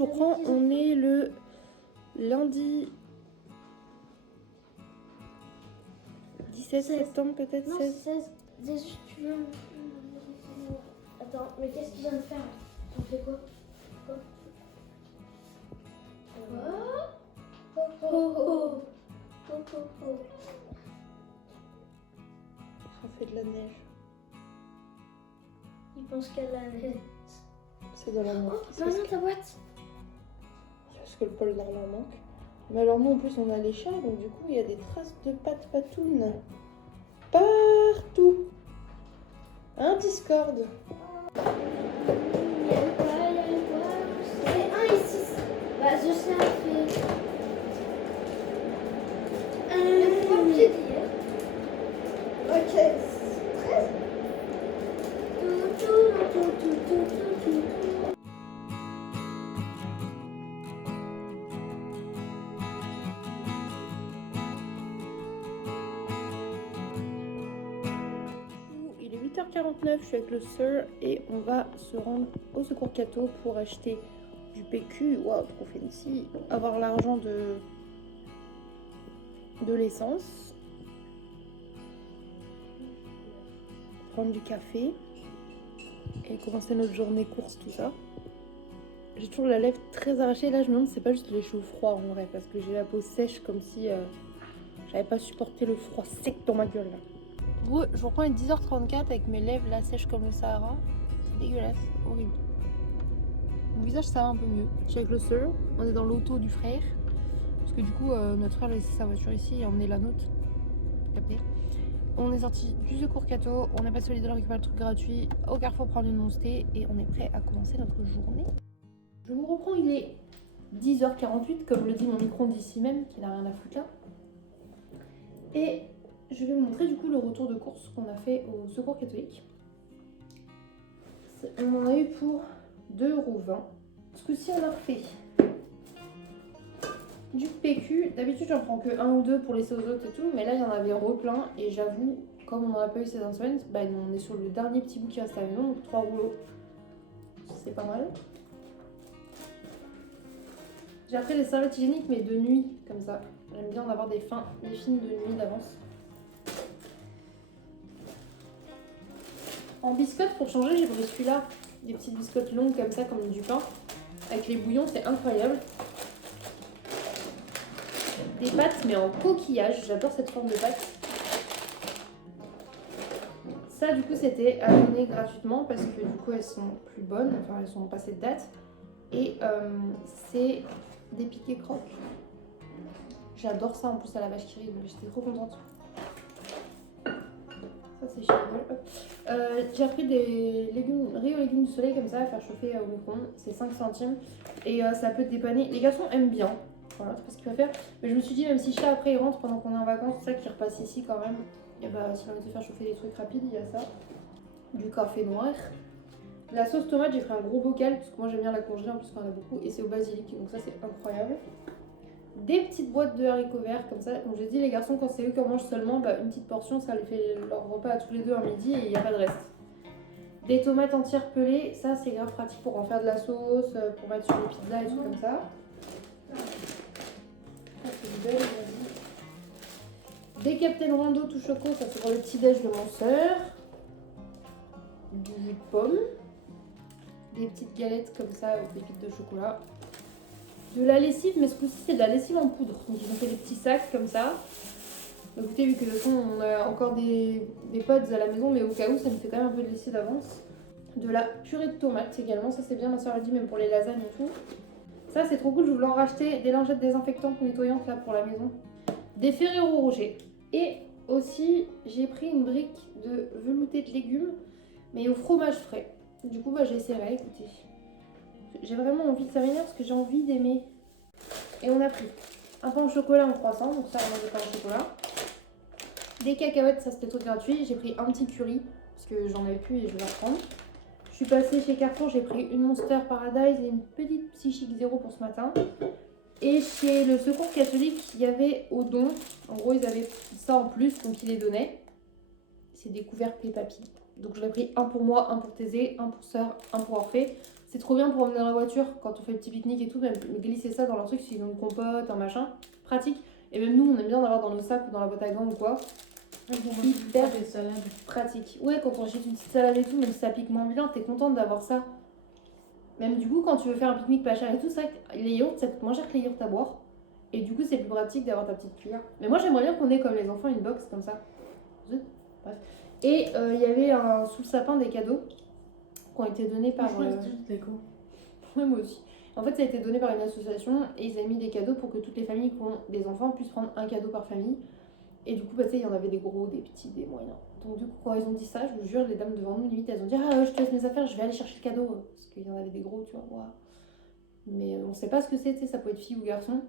vous reprends, on est le lundi 17 septembre peut-être, Non, 16. 16. Déjà, tu veux... Attends, mais qu'est-ce qu'il vient de faire? On fait quoi? Quoi? Oh oh oh oh oh oh. Ça fait de la neige. Il pense qu'elle a... C'est de la neige. Oh, maman, ta boîte. Parce que le pôle Nord leur manque. Mais alors nous en plus on a les chats, donc du coup il y a des traces de pattes patounes partout. Un Discord. Il y a le quoi? Il y a le quoi? C'est 1 et 6. Bah, je sais un fait. Mais pas obligé d'hier. Ok, 13. Il est 8h49, je suis avec le sir et on va se rendre au secours Cato pour acheter du PQ. Waouh, trop fancy. Avoir l'argent de l'essence. Prendre du café. Et commencer notre journée course, tout ça. J'ai toujours la lèvre très arrachée. Là, je me demande si c'est pas juste les cheveux froids en vrai. Parce que j'ai la peau sèche comme si j'avais pas supporté le froid sec dans ma gueule là. Gros, je reprends à 10h34 avec mes lèvres là sèches comme le Sahara. C'est dégueulasse, horrible. Mon visage ça va un peu mieux. Je suis avec le sir, on est dans l'auto du frère. Parce que du coup, notre frère a laissé sa voiture ici et a emmené la nôtre. Capté. On est sorti du secours Cato, on a passé au Lidl récupérer le truc gratuit, au Carrefour prendre une monstée et on est prêt à commencer notre journée. Je vous reprends, il est 10h48, comme le dit mon micro-ondes d'ici même, qui n'a rien à foutre là. Et je vais vous montrer du coup le retour de course qu'on a fait au secours catholique. On en a eu pour 2,20 €. Ce coup-ci on a refait du PQ. D'habitude j'en prends que 1 ou 2 pour laisser aux autres et tout, mais là il y en avait replein et j'avoue, comme on n'en a pas eu ces dernières semaines, bah, on est sur le dernier petit bout qui reste à la maison, donc 3 rouleaux. C'est pas mal. J'ai appris les serviettes hygiéniques mais de nuit comme ça. J'aime bien en avoir des fines de nuit d'avance. En biscottes pour changer, j'ai pris celui-là. Des petites biscottes longues comme ça, comme du pain. Avec les bouillons, c'est incroyable. Des pâtes mais en coquillage, j'adore cette forme de pâte. Ça du coup c'était à donner gratuitement parce que du coup elles sont plus bonnes, enfin elles sont passées de date. Et c'est des piquets croques. J'adore ça en plus à la vache qui rit, donc j'étais trop contente. Ça c'est génial. J'ai pris des riz aux légumes du soleil comme ça à faire chauffer au micro-ondes, c'est 5 centimes et ça peut te dépanner. Les garçons aiment bien, voilà, c'est pas ce qu'ils préfèrent. Mais je me suis dit, même si chat après il rentre pendant qu'on est en vacances, c'est ça qui repasse ici quand même. Et bah si on veut te faire chauffer des trucs rapides, il y a ça. Du café noir. La sauce tomate, j'ai pris un gros bocal parce que moi j'aime bien la congeler en plus quand on a beaucoup. Et c'est au basilic, donc ça c'est incroyable. Des petites boîtes de haricots verts comme ça. Comme j'ai dit, les garçons, quand c'est eux qui en mangent seulement, bah, une petite portion, ça les fait leur repas à tous les deux un midi et il n'y a pas de reste. Des tomates entières pelées, ça c'est grave pratique pour en faire de la sauce, pour mettre sur les pizzas et tout comme ça. Ça c'est belle, des Captain Rando tout choco, ça c'est pour le petit déj de mon soeur. Du jus de pomme. Des petites galettes comme ça avec des pépites de chocolat. De la lessive, mais ce coup-ci c'est de la lessive en poudre. Donc ils ont fait des petits sacs comme ça. Donc écoutez, vu que de toute façon on a encore des pods à la maison, mais au cas où ça me fait quand même un peu de lessive d'avance. De la purée de tomates également, ça c'est bien, ma soeur a dit, même pour les lasagnes et tout. Ça c'est trop cool, je voulais en racheter. Des lingettes désinfectantes nettoyantes là pour la maison. Des Ferrero Rocher. Et aussi j'ai pris une brique de velouté de légumes, mais au fromage frais. Du coup bah j'essaierai, écoutez. J'ai vraiment envie de ça m'énerve parce que j'ai envie d'aimer. Et on a pris un pain au chocolat en croissant, donc ça on mange des pains au chocolat. Des cacahuètes, ça c'était tout gratuit. J'ai pris un petit curry parce que j'en avais plus et je vais en prendre. Je suis passée chez Carrefour, j'ai pris une Monster Paradise et une petite Psychique Zéro pour ce matin. Et chez le Secours catholique, il y avait au don. En gros, ils avaient ça en plus, donc ils les donnaient. C'est des couvercles et papilles. Donc j'en ai pris un pour moi, un pour Thésée, un pour Sœur, un pour Orphée. C'est trop bien pour emmener dans la voiture quand on fait le petit pique-nique et tout, même glisser ça dans leur truc, s'ils ont une compote, un machin, pratique. Et même nous, on aime bien en avoir dans nos sacs ou dans la boîte à gants ou quoi. Hyper des salades. pratique. Ouais, quand on achète une petite salade et tout, même si ça pique moins bien, t'es contente d'avoir ça. Même du coup, quand tu veux faire un pique-nique pas cher et tout, c'est vrai que les yaourts, ça coûte moins cher que les yaourts à boire. Et du coup, c'est plus pratique d'avoir ta petite cuillère. Mais moi, j'aimerais bien qu'on ait comme les enfants une box comme ça. Zut. Bref. Et il y avait sous le sapin des cadeaux qui ont été donnés par. Moi, je crois que c'est Lego. Ouais, moi aussi. En fait, ça a été donné par une association et ils avaient mis des cadeaux pour que toutes les familles qui ont des enfants puissent prendre un cadeau par famille. Et du coup, bah, tu sais, il y en avait des gros, des petits, des moyens. Donc, du coup, quand ils ont dit ça, je vous jure, les dames devant nous, limite, elles ont dit ah, je te laisse mes affaires, je vais aller chercher le cadeau. Parce qu'il y en avait des gros, tu vois. Waouh. Mais on sait pas ce que c'est, tu sais, ça peut être fille ou garçon.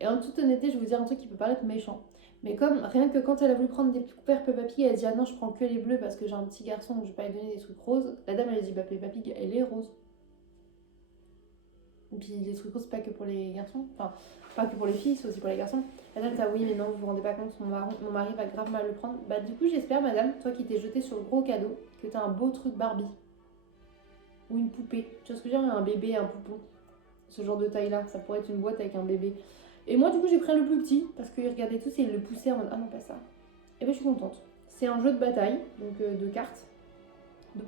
Et en toute honnêteté, je vais vous dire un truc qui peut paraître méchant. Mais comme rien que quand elle a voulu prendre des couverts Peppa Pig, elle a dit ah non, je prends que les bleus parce que j'ai un petit garçon, donc je vais pas lui donner des trucs roses. La dame, elle a dit bah Peppa Pig, elle est rose. Et puis les trucs roses, c'est pas que pour les garçons. Enfin, pas que pour les filles, c'est aussi pour les garçons. La dame, oui, mais non, vous vous rendez pas compte, mon mari va grave mal le prendre. Bah, du coup, j'espère, madame, toi qui t'es jetée sur le gros cadeau, que t'as un beau truc Barbie. Ou une poupée. Tu vois ce que je veux dire, un bébé, un poupon. Ce genre de taille-là, ça pourrait être une boîte avec un bébé. Et moi, du coup, j'ai pris le plus petit parce qu'ils regardaient tous et ils le poussaient en mode ah non, pas ça. Et ben, je suis contente. C'est un jeu de bataille, donc de cartes,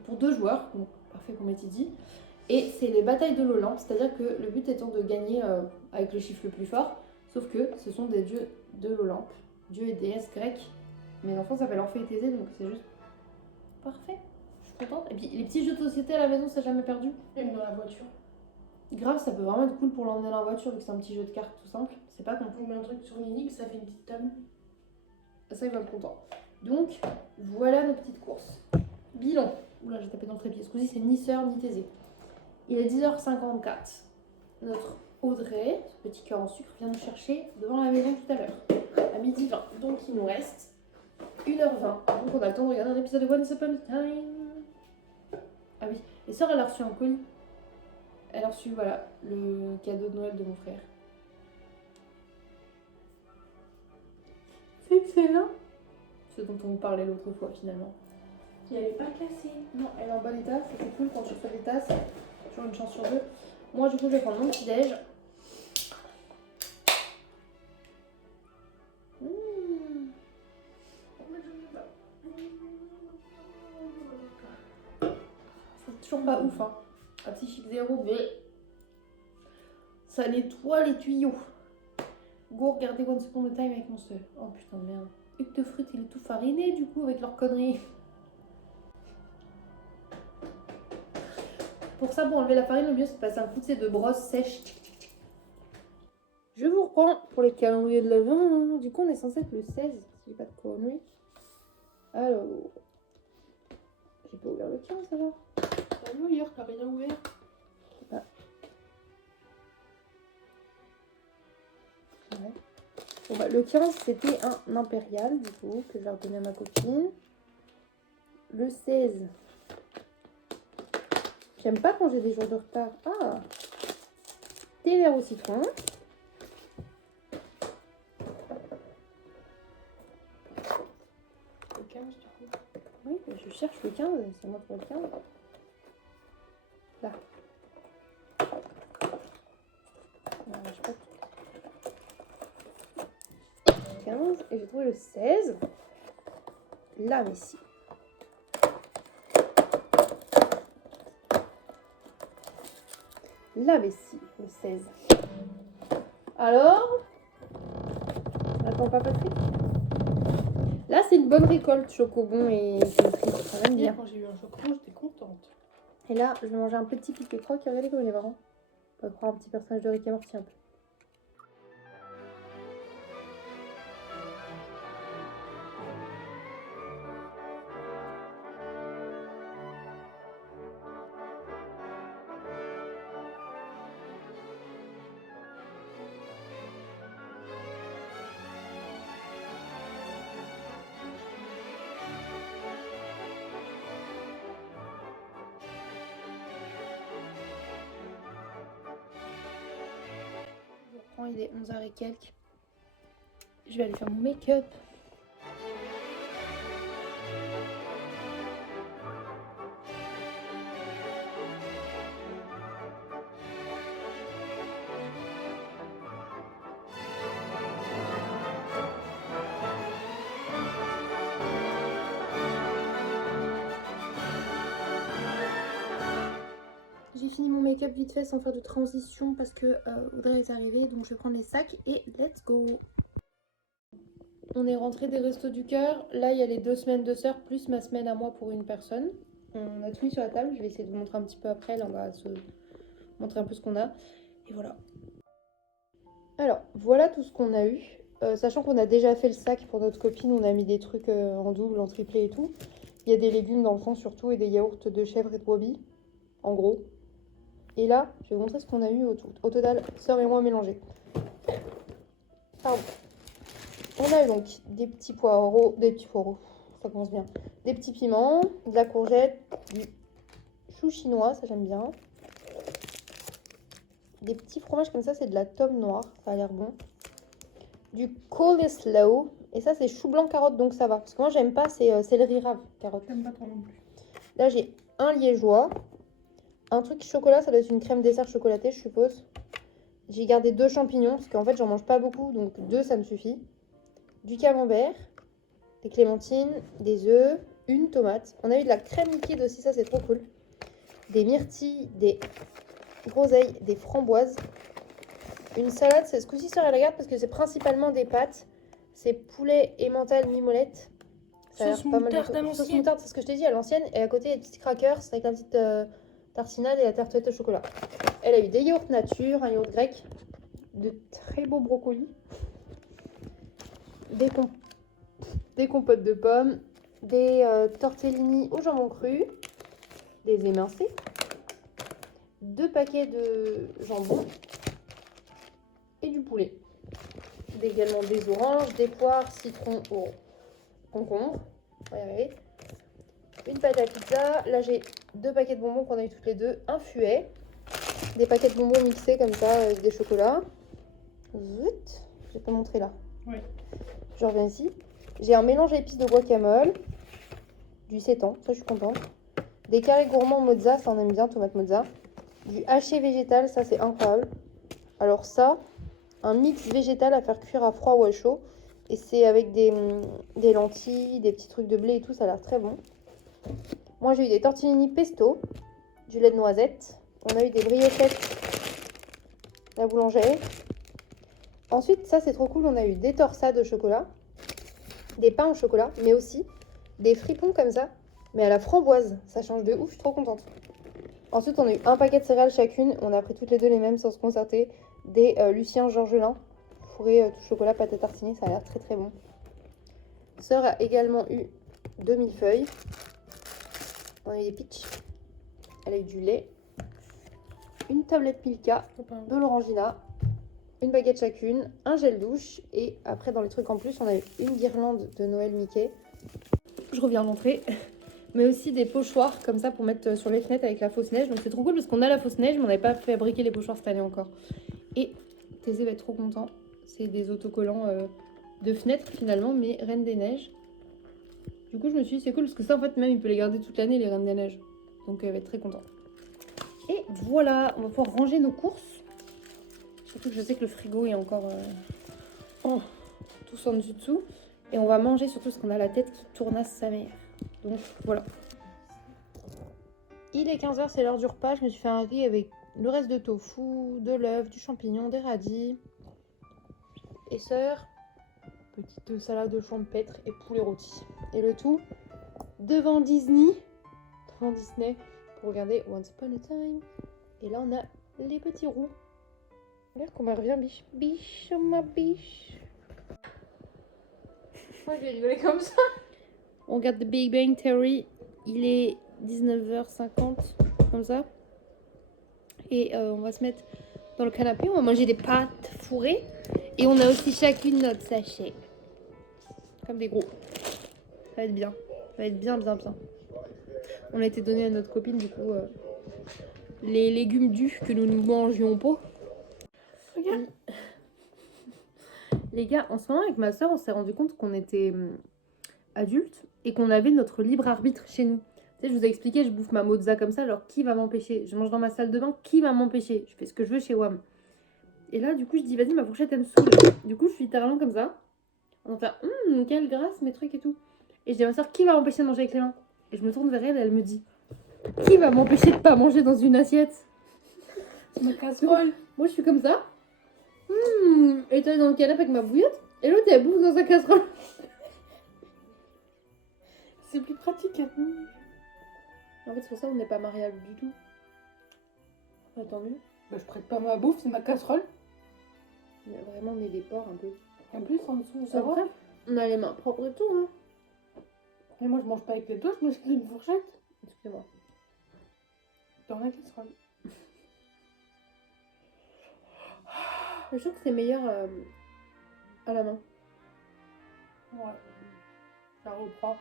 pour 2 joueurs, donc parfait pour mes tidis. Et c'est les batailles de l'Olympe, c'est-à-dire que le but étant de gagner avec le chiffre le plus fort, sauf que ce sont des dieux de l'Olympe, dieux et déesses grecs. Mes enfants s'appellent Orphée et Thésée, donc c'est juste parfait. Je suis contente. Et puis les petits jeux de société à la maison, ça n'a jamais perdu. Même dans la voiture. Grave, ça peut vraiment être cool pour l'emmener dans la voiture, vu que c'est un petit jeu de cartes tout simple. C'est pas con. On met un truc sur Ninique, ça fait une petite table. Ça, il va être content. Donc, voilà nos petites courses. Bilan. Oula, j'ai tapé dans le trépied. Ce coup-ci, c'est ni sœur ni Thésée. Il est 10h54. Notre Audrey, ce petit cœur en sucre, vient nous chercher devant la maison tout à l'heure. À 12h20. Donc, il nous reste 1h20. Donc, on a le temps de regarder un épisode de Once Upon a Time. Ah oui. Et sœur, elle a reçu un colis. Elle a reçu, voilà, le cadeau de Noël de mon frère. C'est excellent. Ce dont on vous parlait l'autre fois, finalement. Il n'y avait pas cassé. Non, elle est en bon état. C'était cool quand tu fais des tasses. Toujours une chance sur 2. Moi, du coup, je vais prendre mon petit déj. C'est toujours pas ouf, hein. À Psychique 0, mais ça nettoie les tuyaux. Go, regardez Once Upon a Time avec mon soeur. Oh putain de merde. Hugues de Fruit, il est tout fariné du coup avec leurs conneries. Pour ça, pour enlever la farine, le mieux c'est de passer un coup de brosse sèche. Je vous reprends pour les calendriers de l'Avent. Du coup, on est censé être le 16, si j'ai pas de conneries. Alors, j'ai pas ouvert le 15 alors. Ah non, hier, t'as rien ouvert. Ah. Ouais. Bon, bah, le 15, c'était un impérial, du coup, que je vais redonner à ma copine. Le 16. J'aime pas quand j'ai des jours de retard. Ah, thé vert au citron. Le 15, du coup. Oui, je cherche le 15. C'est moi pour le 15. Là. Je sais pas. 15. Et j'ai trouvé le 16. La vessie. La vessie, le 16. Alors, attends, pas Patrick. Là, c'est une bonne récolte, chocobon et Patrick. Ça va bien. Quand j'ai eu un chocolat, j'étais contente. Et là, je vais manger un petit piqué croque. Regardez comme il est marrant. On va croire un petit personnage de Rick et Morty un peu. Il est 11h et quelques. Je vais aller faire mon make-up. make-up vite fait sans faire de transition parce que Audrey est arrivée, donc je vais prendre les sacs et let's go. On est rentré des Restos du Cœur. Là, il y a les 2 semaines de sœurs plus ma semaine à moi pour une personne. On a tout mis sur la table. Je vais essayer de vous montrer un petit peu après. Là, on va se montrer un peu ce qu'on a. Et voilà. Alors, voilà tout ce qu'on a eu. Sachant qu'on a déjà fait le sac pour notre copine, on a mis des trucs en double, en triplé et tout. Il y a des légumes dans le fond surtout et des yaourts de chèvre et de brebis, en gros. Et là, je vais vous montrer ce qu'on a eu au total, sœur et moi mélangés. Pardon. On a eu donc des petits poireaux, ça commence bien. Des petits piments, de la courgette, du chou chinois, ça j'aime bien. Des petits fromages comme ça, c'est de la tome noire, ça a l'air bon. Du coleslaw, et ça c'est chou blanc carotte, donc ça va. Parce que moi j'aime pas, c'est céleri rave carotte. J'aime pas trop non plus. Là j'ai un liégeois, un truc chocolat, ça doit être une crème dessert chocolatée je suppose. J'ai gardé 2 champignons, parce qu'en fait j'en mange pas beaucoup, donc 2 ça me suffit. Du camembert, des clémentines, des œufs, une tomate. On a eu de la crème liquide aussi, ça c'est trop cool. Des myrtilles, des groseilles, des framboises. Une salade, ce coup-ci sœur elle regarde parce que c'est principalement des pâtes. C'est poulet emmental mimolette. Ça a l'air Sauce pas mal moutarde de à sauce l'ancienne. moutarde, c'est ce que je t'ai dit à l'ancienne. Et à côté, il y a des petits crackers avec la petite tartinade et la tartelette au chocolat. Elle a eu des yaourts nature, un yaourt grec, de très beaux brocolis, des compotes de pommes, des tortellini au jambon cru, des émincés, 2 paquets de jambon et du poulet. Également des oranges, des poires, citrons au concombre. On va y arriver. Une pâte à pizza. Là, j'ai 2 paquets de bonbons qu'on a eu toutes les deux. Un fuet. Des paquets de bonbons mixés comme ça avec des chocolats. Zut. Je vais te montrer là. Oui. Je reviens ici. J'ai un mélange à épices de guacamole. Du sétan. Ça, je suis contente. Des carrés gourmands mozza. Ça, on aime bien. Tomate mozza. Du haché végétal. Ça, c'est incroyable. Alors ça... un mix végétal à faire cuire à froid ou à chaud. Et c'est avec des lentilles, des petits trucs de blé et tout, ça a l'air très bon. Moi j'ai eu des tortellini pesto, du lait de noisette. On a eu des briochettes, la boulangerie. Ensuite, ça c'est trop cool, on a eu des torsades au chocolat, des pains au chocolat, mais aussi des fripons comme ça, mais à la framboise. Ça change de ouf, je suis trop contente. Ensuite, on a eu un paquet de céréales chacune. On a pris toutes les deux les mêmes sans se concerter. Des Lucien Georgelin, fourré tout chocolat, pâte à tartiner, ça a l'air très très bon. Sœur a également eu 2 millefeuilles. On a eu des peach. Elle a eu du lait. Une tablette Milka, de l'orangina, une baguette chacune, un gel douche. Et après, dans les trucs en plus, on a eu une guirlande de Noël Mickey. Je reviens montrer. Mais aussi des pochoirs comme ça pour mettre sur les fenêtres avec la fausse neige. Donc c'est trop cool parce qu'on a la fausse neige, mais on n'avait pas fabriqué les pochoirs cette année encore. Et Thésée va être trop content. C'est des autocollants de fenêtre finalement, mais Reine des Neiges. Du coup, je me suis dit c'est cool parce que ça, en fait, même il peut les garder toute l'année, les Reines des Neiges. Donc elle va être très contente. Et voilà, on va pouvoir ranger nos courses. Surtout que je sais que le frigo est encore tous en dessous. Et on va manger surtout parce qu'on a la tête qui tournasse sa mère. Donc voilà. Il est 15h, c'est l'heure du repas. Je me suis fait un riz avec le reste de tofu, de l'œuf, du champignon, des radis. Et sœur, petite salade champêtre et poulet rôti. Et le tout devant Disney. Devant Disney pour regarder Once Upon a Time. Et là, on a les petits roux. Regarde comment elle revient, biche. Biche, oh ma biche. Moi, je vais rigoler comme ça. On regarde The Big Bang Theory. Il est 19h50, comme ça. Et on va se mettre dans le canapé. On va manger des pâtes fourrées. Et on a aussi chacune notre sachet. Comme des gros. Ça va être bien. Ça va être bien, bien, bien. On a été donné à notre copine, du coup, les légumes durs que nous ne mangions pas. Regarde. Les gars, en ce moment, avec ma soeur, on s'est rendu compte qu'on était adultes et qu'on avait notre libre arbitre chez nous. Tu sais, je vous ai expliqué, je bouffe ma mozza comme ça, alors qui va m'empêcher? Je mange dans ma salle de bain, qui va m'empêcher? Je fais ce que je veux chez WAM. Et là, du coup, je dis, vas-y, ma fourchette, elle me saoule. Du coup, je suis littéralement comme ça. On va faire, quelle grâce, mes trucs et tout. Et je dis à ma soeur, qui va m'empêcher de manger avec les mains? Et je me tourne vers elle et elle me dit, qui va m'empêcher de pas manger dans une assiette? C'est ma casserole. Moi, je suis comme ça. Et toi, dans le canapé avec ma bouillotte. Et l'autre, elle bouffe dans sa casserole. C'est plus pratique. Hein. En fait, c'est pour ça qu'on n'est pas mariables du tout. Bah, tant mieux. Bah, je prête pas ma bouffe, c'est ma casserole. Mais vraiment, on est des porcs un peu. En plus, en dessous, ça Ça va. va. On a les mains propres et tout, hein. Mais moi, je mange pas avec les doigts, je mange avec une fourchette. Excusez-moi. Dans la casserole. Je trouve que c'est meilleur à la main. Ouais. Ça reprend.